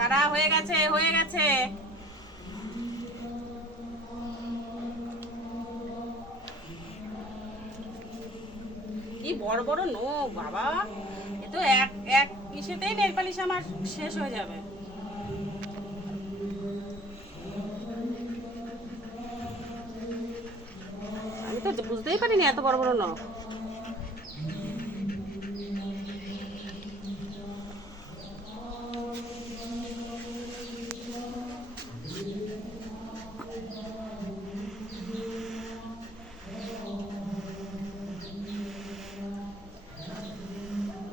দাঁড়া, হয়ে গেছে হয়ে গেছে। কি বড় বড় নখ বাবা, এ তো এক এক ইসেতেই নেল পালিশ আমার শেষ হয়ে যাবে। আমি তো বুঝতেই পারিনি এত বড় বড় নখ।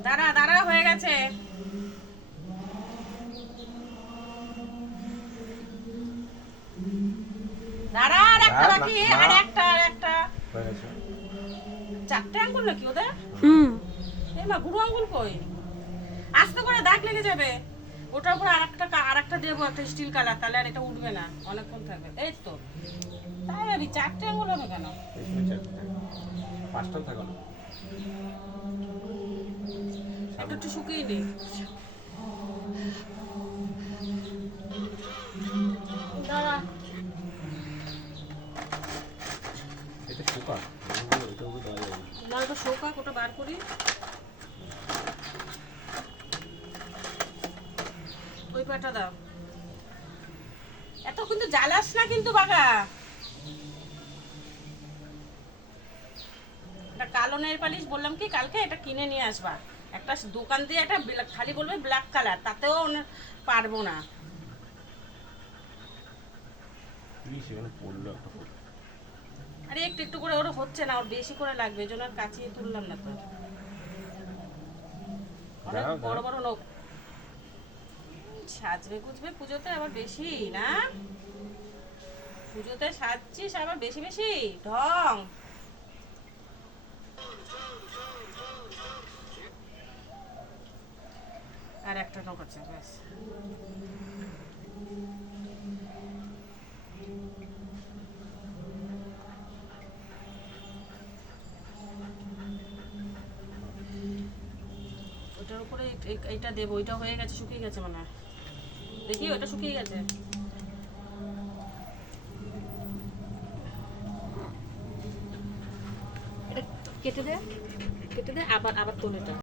দাঁড়া দাঁড়া, হয়ে গেছে। দাঁড়া, আর একটা বাকি, আর একটা আর একটা। চারটে আঙ্গুল নাকি ওদের? এই মা, বুড়ো আঙ্গুল কই? আস্তে করে দাগ লেগে যাবে। ওটার উপর আর একটা দেবো, একটা স্টিল কালার, তাহলে আর এটা উঠবে না, অনেকক্ষণ থাকবে। এই তো তাই ভাবি, চারটে আঙ্গুল হবে কেন? পাঁচটা থাকো না, একটু একটু শুকিয়ে নি। দাঁড়া, এটা শুকা, এটা উপরে দেওয়া যাবে না। না, ওটা শোকাক, ওটা বার করি। ওই পাটা দাও। এত কিন্তু জ্বালাস না কিন্তু বাঘা। এটা কালো নেল পালিশ বললাম কি কালকে এটা কিনে নিয়ে আসবা। একটা দোকান দিয়ে একটা খালি বলবে ব্ল্যাক কালার, তাতেও পারবো না। সেখানে পড়লো একটা ফুল। আরে একটু একটু করে, ওর হচ্ছে না, ওর বেশি করে লাগবে, এই জন্য আর কাচিয়ে তুললাম না তো। অনেক বড় বড় লোক সাজবে গুজবে পুজোতে, আবার বেশি না? পুজোতে সাজছিস আবার বেশি বেশি ঢং। আর একটা নখ আছে, ব্যাস। ওটার উপরে এইটা দেবো, ওইটা হয়ে গেছে, শুকিয়ে গেছে মনে হয়। দেখি ওটা শুকিয়ে গেছে। কেটে দে, কেটে দে, আবার আবার তোল এটা।